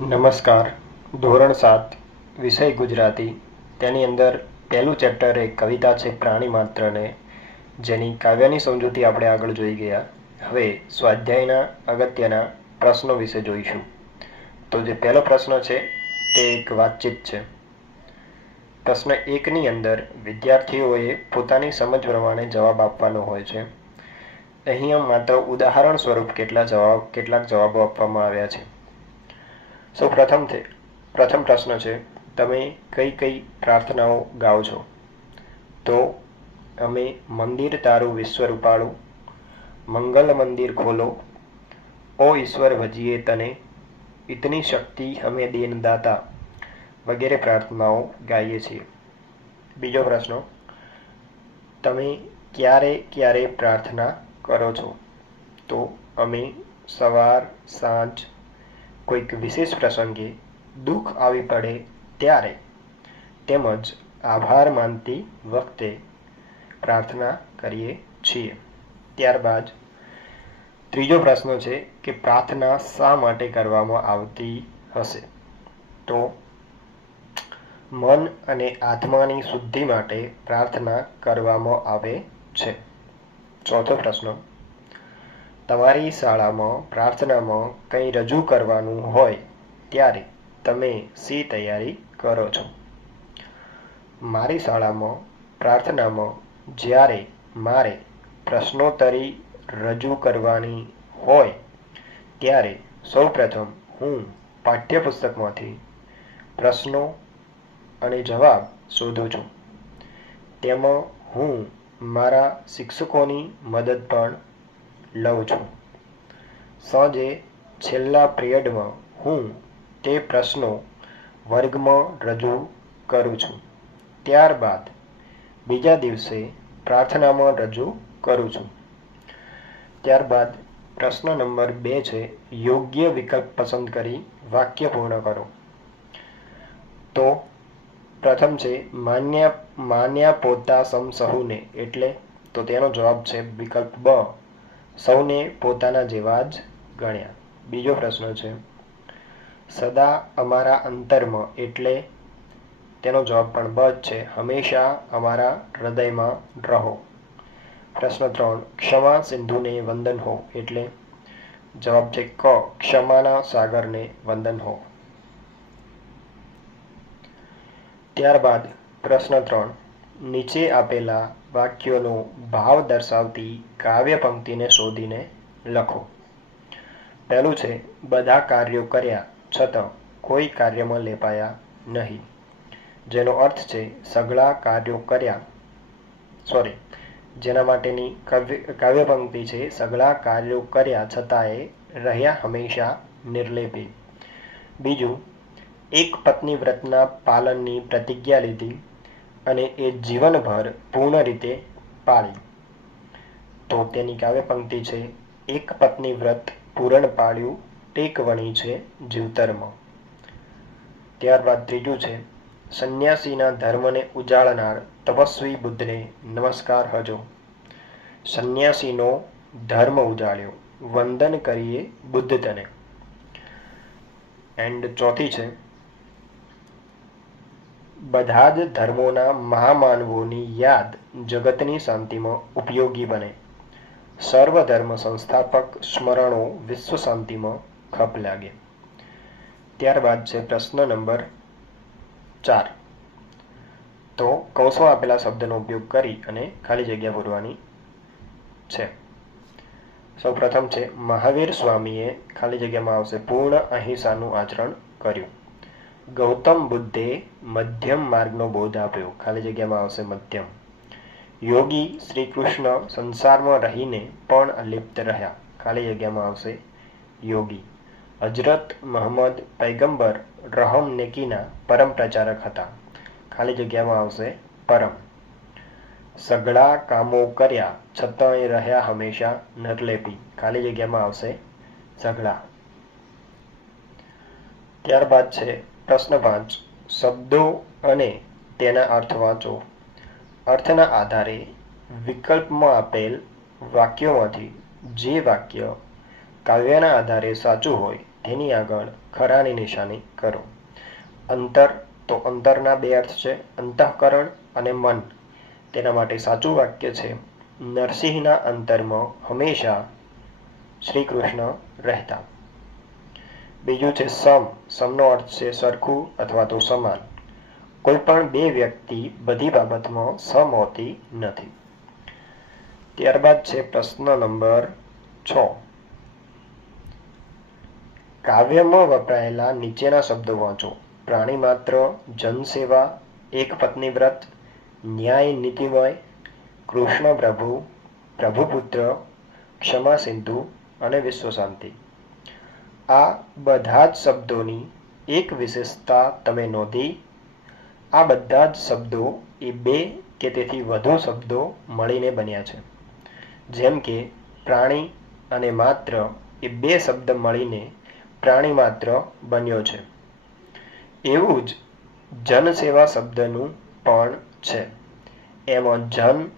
નમસ્કાર. ધોરણ સાત, વિષય ગુજરાતી. તેની અંદર પહેલું ચેપ્ટર એક કવિતા છે, પ્રાણી માત્રને, જેની કાવ્યની સમજૂતી આપણે આગળ જોઈ ગયા. હવે સ્વાધ્યાયના અગત્યના પ્રશ્નો વિશે જોઈશું. તો જે પહેલો પ્રશ્ન છે, તે એક વાતચીત છે. પ્રશ્ન એકની અંદર વિદ્યાર્થીઓએ પોતાની સમજ પ્રમાણે જવાબ આપવાનો હોય છે. અહીંયા માત્ર ઉદાહરણ સ્વરૂપ કેટલા જવાબ, કેટલાક જવાબો આપવામાં આવ્યા છે. સૌ પ્રથમ છે, પ્રથમ પ્રશ્ન છે, તમે કઈ કઈ પ્રાર્થનાઓ ગાઓ છો? તો અમે મંદિર તારું વિશ્વ રૂપાળું, મંગલ મંદિર ખોલો, ઓ ઈશ્વર ભજીએ તને, ઇતની શક્તિ અમે દેન દાતા વગેરે પ્રાર્થનાઓ ગાઈએ છીએ. બીજો પ્રશ્ન, તમે ક્યારે ક્યારે પ્રાર્થના કરો છો? તો અમે સવાર, સાંજ કોઈક વિશેષ પ્રસંગે દુઃખ આવી પડે ત્યારે તેમજ આભાર માનતી વખતે પ્રાર્થના કરીએ છીએ. ત્યારબાદ ત્રીજો પ્રશ્ન છે કે પ્રાર્થના શા માટે કરવામાં આવતી હશે? તો મન અને આત્માની શુદ્ધિ માટે પ્રાર્થના કરવામાં આવે છે. ચોથો પ્રશ્ન તમારી શાળામાં પ્રાર્થનામાં કંઈ રજૂ કરવાનું હોય ત્યારે તમે શી તૈયારી કરો છો. મારી શાળામાં પ્રાર્થનામાં જ્યારે મારે પ્રશ્નોત્તરી રજૂ કરવાની હોય ત્યારે સૌપ્રથમ હું પાઠ્યપુસ્તકમાંથી પ્રશ્નો અને જવાબ શોધું છું. તેમાં હું મારા શિક્ષકોની મદદ પણ લઉં છું. સાંજે છેલ્લા પિરિયડમાં હું તે પ્રશ્નો વર્ગમાં રજૂ કરું છું. ત્યારબાદ બીજા દિવસે પ્રાર્થનામાં રજૂ કરું છું. ત્યારબાદ પ્રશ્ન નંબર બે છે, યોગ્ય વિકલ્પ પસંદ કરી વાક્ય પૂર્ણ કરો. તો પ્રથમ છે, માન્ય માન્યા પોતા સમ સહુને એટલે તો તેનો જવાબ છે વિકલ્પ બ. સૌને પોતાના જેવા જ ગણ્યા. બીજો પ્રશ્ન છે, સદા અમારા અંતરમાં એટલે? તેનો જવાબ પણ બ છે, હંમેશા અમારા હૃદયમાં રહો. પ્રશ્ન ત્રણ, ક્ષમા સિંધુને વંદન હો? એટલે જવાબ છે ક, ક્ષમાના સાગરને વંદન હો. ત્યારબાદ પ્રશ્ન ત્રણ નીચે આપેલા વાક્યોનો ભાવ દર્શાવતી કાવ્ય પંક્તિને શોધીને લખો. પહેલું છે, બધા કાર્યો કર્યા છતાં કોઈ કાર્યમાં લેપાયા નહીં. જેનો અર્થ છે, સઘળા કાર્યો કર્યા. સોરી જેના માટેની કાવ્ય પંક્તિ છે, સઘળા કાર્યો કર્યા છતાંય રહ્યા હંમેશા નિર્લેપી. બીજું, એક પત્ની વ્રતના પાલનની પ્રતિજ્ઞા લીધી અને એ જીવનભર પૂર્ણ રીતે પાળી. તો તેની કાવ્ય પંક્તિ છે, એક પત્ની વ્રત પૂરણ પાળ્યું, ટેક વણી છે જીવતરમાં. ત્યારબાદ ત્રીજું છે, સંન્યાસીના ધર્મને ઉજાળનાર તપસ્વી બુદ્ધને નમસ્કાર હજો. સંન્યાસીનો ધર્મ ઉજાળ્યો, વંદન કરીએ બુદ્ધ તને. એન્ડ ચોથી છે બધા જ ધર્મોના મહામાનવોની યાદ જગતની શાંતિમાં ઉપયોગી બને. સર્વ ધર્મ સંસ્થાપક સ્મરણો વિશ્વ શાંતિમાં ખપ લાગે. ત્યારબાદ છે પ્રશ્ન નંબર ચાર. તો કૌશમાં આપેલા શબ્દનો ઉપયોગ કરી અને ખાલી જગ્યા પૂરવાની છે. સૌ પ્રથમ છે મહાવીર સ્વામીએ ખાલી જગ્યામાં આવશે પૂર્ણ અહિંસાનું આચરણ કર્યું. ગૌતમ બુદ્ધે મધ્યમ માર્ગનો બોધ આપ્યો. ખાલી જગ્યામાં આવશે મધ્યમ. યોગી શ્રી કૃષ્ણ સંસારમાં રહીને પણ લિપ્ત રહ્યા. ખાલી જગ્યામાં આવશે યોગી. હજરત મહમ્મદ પૈગંબર રહમ નેકીના પરમ પ્રચારક હતા. ખાલી જગ્યામાં આવશે પરમ. સઘળા કામો કર્યા, છતાંય રહ્યા હંમેશા નરલેપી. ખાલી જગ્યામાં આવશે સઘળા ત્યારબાદ છે પ્રશ્ન પાંચ શબ્દો અને તેના અર્થ વાંચો અર્થના આધારે વિકલ્પમાં આપેલ વાક્યોમાંથી જે વાક્ય કાવ્યના આધારે સાચું હોય તેની આગળ ખરાની નિશાની કરો. અંતર તો અંતરના બે અર્થ છે. અંતઃકરણ અને મન તેના માટે સાચું વાક્ય છે. નરસિંહના અંતરમાં હંમેશા શ્રી કૃષ્ણ રહેતા. બીજું છે સમ. સમનો અર્થ છે સરખું અથવા તો સમાન. કોઈ પણ બે વ્યક્તિ બધી બાબતમાં સમ હોતી નથી. ત્યારબાદ છે પ્રશ્ન નંબર છ. કાવ્યમાં વપરાયેલા નીચેના શબ્દો વાંચો. પ્રાણી માત્ર, જનસેવા, એક પત્ની વ્રત, ન્યાય નીતિમય, કૃષ્ણ પ્રભુ, પ્રભુપુત્ર, ક્ષમા સિંધુ અને વિશ્વ શાંતિ. આ બધા જ શબ્દોની એક વિશેષતા તમે નોંધી. આ બધા જ શબ્દો એ બે કે તેથી વધુ શબ્દો મળીને બન્યા છે. જેમ કે પ્રાણી અને માત્ર એ બે શબ્દ મળીને પ્રાણી માત્ર બન્યો છે. એવું જ જનસેવા શબ્દનું પણ છે. એમાં જન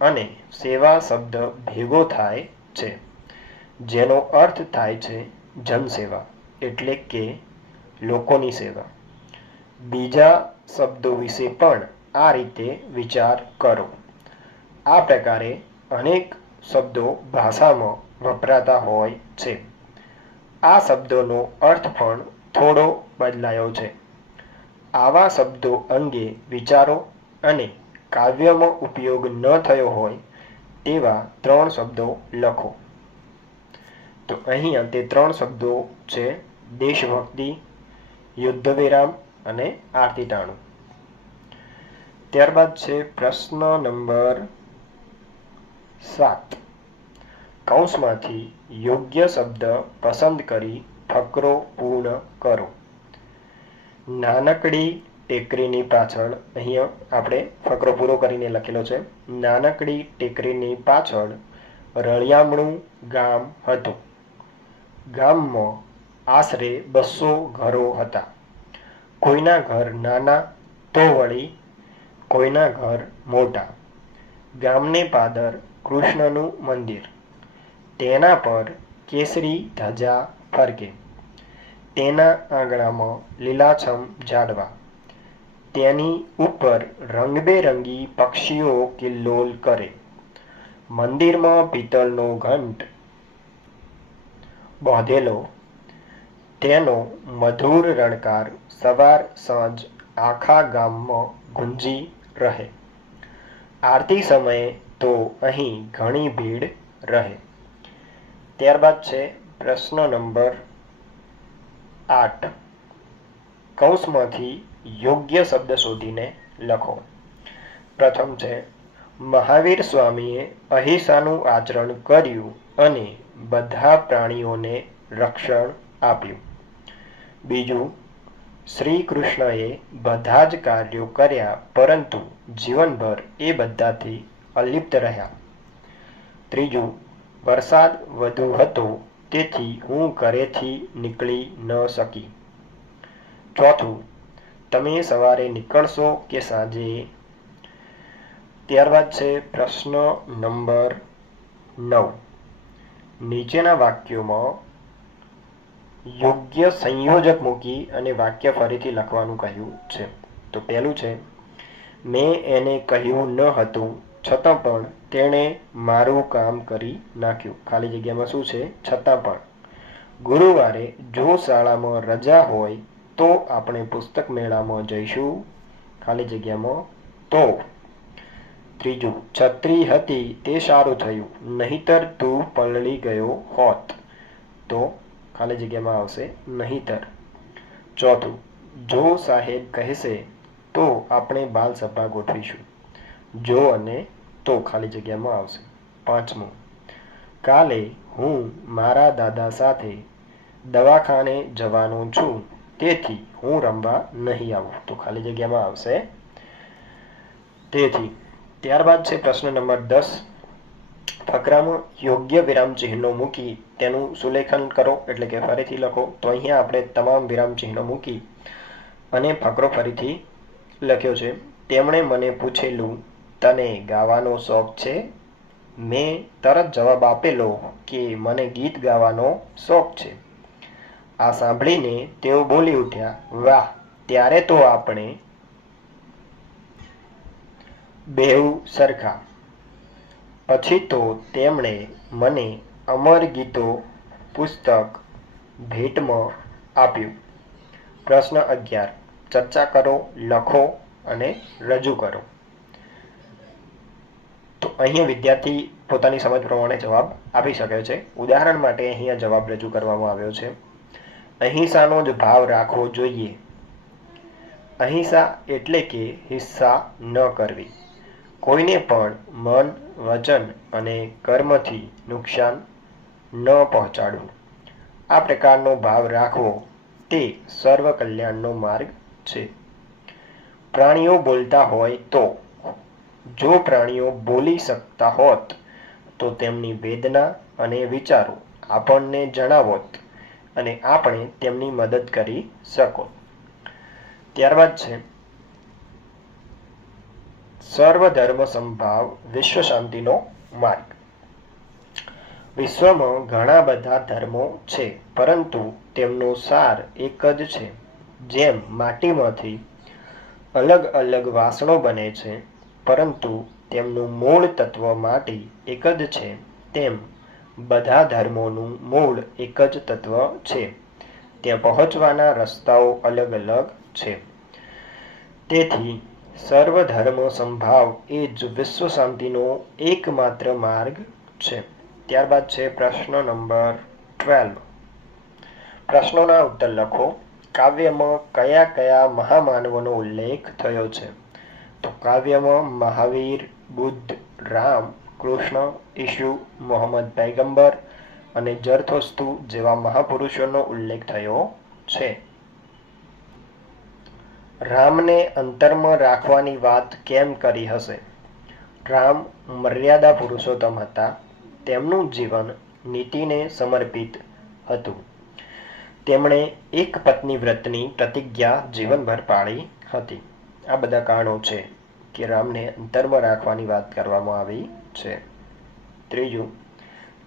અને સેવા શબ્દ ભેગો થાય છે. જેનો અર્થ થાય છે જનસેવા એટલે કે લોકોની સેવા. બીજા શબ્દો વિશે પણ આ રીતે વિચાર કરો. આ પ્રકારે અનેક શબ્દો ભાષામાં વપરાતા હોય છે. આ શબ્દોનો અર્થ પણ થોડો બદલાયો છે. આવા શબ્દો અંગે વિચારો અને કાવ્યમાં ઉપયોગ ન થયો હોય તેવા ત્રણ શબ્દો લખો. તો અહીંયા તે ત્રણ શબ્દો છે. દેશભક્તિ, યુદ્ધ વિરામ અને આરતી ટાણું. ત્યારબાદ છે પ્રશ્ન નંબર સાત. કૌંસમાંથી યોગ્ય શબ્દ પસંદ કરી ફકરો પૂર્ણ કરો. નાનકડી ટેકરીની પાછળ, અહીંયા આપણે ફકરો પૂરો કરીને લખેલો છે. નાનકડી ટેકરીની પાછળ રળિયામણું ગામ હતું. ગામમાં આશરે બસો ઘરો હતા. કોઈના ઘર નાના તો વળી કોઈના ઘર મોટા. ગામને પાદર કૃષ્ણનું મંદિર. તેના પર કેસરી ધજા ફરકે. તેના આંગણામાં લીલાછમ ઝાડવા તેની ઉપર રંગબેરંગી પક્ષીઓ કિલ્લોલ કરે. મંદિરમાં પિત્તળનો ઘંટ બાંધેલો. તેનો મધુર રણકાર સવાર સાંજ આખા ગામમાં ગુંજી રહે. આરતી સમયે તો અહીં ઘણી ભીડ રહે. ત્યારબાદ છે પ્રશ્ન નંબર આઠ. કૌંસમાંથી યોગ્ય શબ્દ શોધીને લખો. પ્રથમ છે, મહાવીર સ્વામીએ અહિંસાનું આચરણ કર્યું અને બધા પ્રાણીઓને રક્ષણ આપ્યું. બીજું શ્રી કૃષ્ણએ બધા જ કાર્યો કર્યા, પરંતુ જીવનભર એ બધાથી અલિપ્ત રહ્યા. ત્રીજું, વરસાદ વધુ હતો, તેથી હું ઘરેથી નીકળી ન શકી. ચોથું, તમે સવારે નીકળશો કે સાંજે? ત્યારબાદ છે પ્રશ્ન નંબર નવ. નીચેના વાક્યોમાં યોગ્ય સંયોજક મૂકી અને વાક્ય ફરીથી લખવાનું કહ્યું છે. તો પહેલું છે, મેં એને કહ્યું ન હતું, છતાં પણ તેણે મારું કામ કરી નાખ્યું. ખાલી જગ્યામાં શું છે? છતાં પણ. ગુરુવારે જો શાળામાં રજા હોય તો આપણે પુસ્તક મેળામાં જઈશું. ખાલી જગ્યામાં તો ત્રીજું છત્રી હતી તે સારું થયું, નહીતર તું પલળી ગયો હોત. તો ખાલી જગ્યામાં આવશે નહીતર. ચોથું, જો સાહેબ કહેશે તો આપણે બાલ સભા ગોઠવીશું. જો અને તો ખાલી જગ્યામાં આવશે. પાંચમું, કાલે હું મારા દાદા સાથે દવાખાને જવાનો છું, તેથી હું રમવા નહીં આવું. તો ખાલી જગ્યામાં આવશે. તેથી ત્યારબાદ છે પ્રશ્ન નંબર દસ. ફકરામાં યોગ્ય વિરામ ચિહ્નો મૂકી તેનું સુલેખન કરો, એટલે કે ફરીથી લખો. તો અહીંયા આપણે તમામ વિરામ ચિહ્નો મૂકી અને ફકરો ફરીથી લખ્યો છે. તેમણે મને પૂછેલું, તને ગાવાનો શોખ છે? મેં તરત જવાબ આપેલો કે, મને ગીત ગાવાનો શોખ છે. આ સાંભળીને તેઓ બોલી ઉઠ્યા, વાહ, ત્યારે તો આપણે બેઉ સરખા. પછી તો તેમણે મને અમર ગીતો પુસ્તક ભેટમાં આપ્યું. પ્રશ્ન અગિયાર. ચર્ચા કરો, લખો અને રજૂ કરો. તો અહીંયા વિદ્યાર્થી પોતાની સમજ પ્રમાણે જવાબ આપી શકે છે. ઉદાહરણ માટે અહીંયા જવાબ રજૂ કરવામાં આવ્યો છે. અહિંસાનો જ ભાવ રાખવો જોઈએ. અહિંસા એટલે કે હિંસા ન કરવી. કોઈને પણ મન, વચન અને કર્મથી નુકસાન ન પહોંચાડવું. આ પ્રકારનો ભાવ રાખવો તે સર્વ કલ્યાણનો માર્ગ છે. પ્રાણીઓ બોલતા હોય તો, જો પ્રાણીઓ બોલી શકતા હોત, તો તેમની વેદના અને વિચારો આપણને જણાવોત અને આપણે તેમની મદદ કરી શકો ત્યારબાદ છે સર્વધર્મ સંભાવ વિશ્વ શાંતિનો માર્ગ. વિશ્વમાં ઘણા બધા ધર્મો છે, પરંતુ તેમનો સાર એક જ છે, જેમ માટીમાંથી અલગ અલગ વાસણો બને છે, પરંતુ તેમનું મૂળ તત્વ માટી એક જ છે, તેમ બધા ધર્મોનું મૂળ એક જ તત્વ છે, ત્યાં પહોંચવાના રસ્તાઓ અલગ અલગ છે. તેથી સર્વધર્મ સંભાવ એ જ વિશ્વ શાંતિનો એકમાત્ર માર્ગ છે. ત્યારબાદ છે પ્રશ્ન નંબર ટ્વેલ્વ. પ્રશ્નોના ઉત્તર લખો. કાવ્યમાં કયા કયા મહામાનવોનો ઉલ્લેખ થયો છે? તો કાવ્યમાં મહાવીર, બુદ્ધ, રામ, કૃષ્ણ, ઈશુ, મોહમ્મદ પૈગંબર અને જરથોસ્તુ જેવા મહાપુરુષોનો ઉલ્લેખ થયો છે. રામને અંતરમાં રાખવાની વાત કેમ કરી હશે? રામ મર્યાદા પુરુષોત્તમ હતા. તેમનું જીવન નીતિને સમર્પિત હતું. તેમણે એક પત્ની વ્રતની પ્રતિજ્ઞા જીવનભર પાળી હતી. આ બધા કારણો છે કે રામને અંતરમાં રાખવાની વાત કરવામાં આવી છે. ત્રીજું,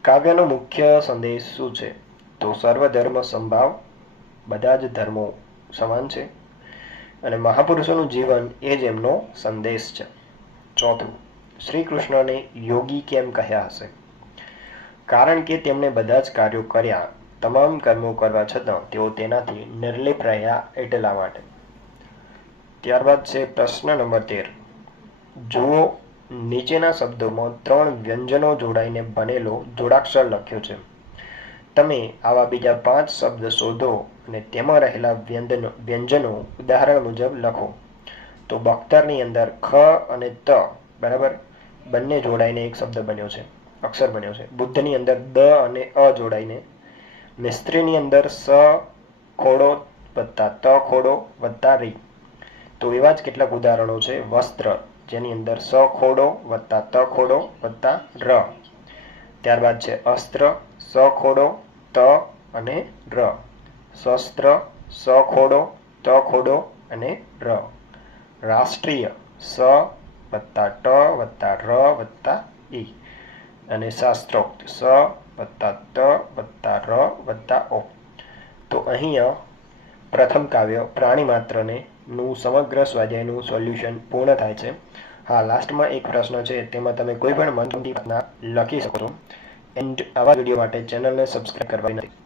કાવ્યનો મુખ્ય સંદેશ શું છે? તો સર્વધર્મ સંભાવ, બધા જ ધર્મો સમાન છે. અને મહાપુરુષોનું જીવન એ જ એમનો સંદેશ છે. ચોથું શ્રી કૃષ્ણને યોગી કેમ કહ્યા હશે? કારણ કે તેમણે બધા જ કાર્યો કર્યા, તમામ કર્મો કરવા છતાં તેઓ તેનાથી નિર્લેપ રહ્યા એટલા માટે. ત્યારબાદ છે પ્રશ્ન નંબર તેર. જુઓ, નીચેના શબ્દોમાં ત્રણ વ્યંજનો જોડાઈને બનેલો જોડાક્ષર લખ્યો છે. તમે આવા બીજા પાંચ શબ્દ શોધો અને તેમાં રહેલા વ્યંજનો વ્યંજનો ઉદાહરણ મુજબ લખો. તો બખ્તરની અંદર ખ અને ત, બરાબર? બંને જોડાઈને એક શબ્દ બન્યો છે, અક્ષર બન્યો છે. બુદ્ધની અંદર દ અને અ જોડાઈને. મિસ્ત્રીની અંદર સ, ખોડો વત્તા ત, ખોડો વત્તા રી. તો એવા જ કેટલાક ઉદાહરણો છે. વસ્ત્ર, જેની અંદર સ, ખોડો વત્તા ત, ખોડો વત્તા ર. ત્યારબાદ છે અસ્ત્ર સ ખોડો ત અને ર. શસ્ત્ર સ ખોડો ત ખોડો અને ર. રાષ્ટ્રીય, સ વત્તા ટ વત્તા ર વત્તા ઈ અને શાસ્ત્રોક્ત, સ વત્તા ત વત્તા ર વત્તા ઓ. તો અહીંયા પ્રથમ કાવ્ય, પ્રાણી માત્રને નું સમગ્ર સ્વાધ્યાયનું સોલ્યુશન પૂર્ણ થાય છે. હા લાસ્ટમાં એક પ્રશ્ન છે, તેમાં તમે કોઈ પણ મનગમતી લખી શકો છો. એન્ડ આવા વીડિયો માટે ચેનલને સબસ્ક્રાઈબ કરવાની નથી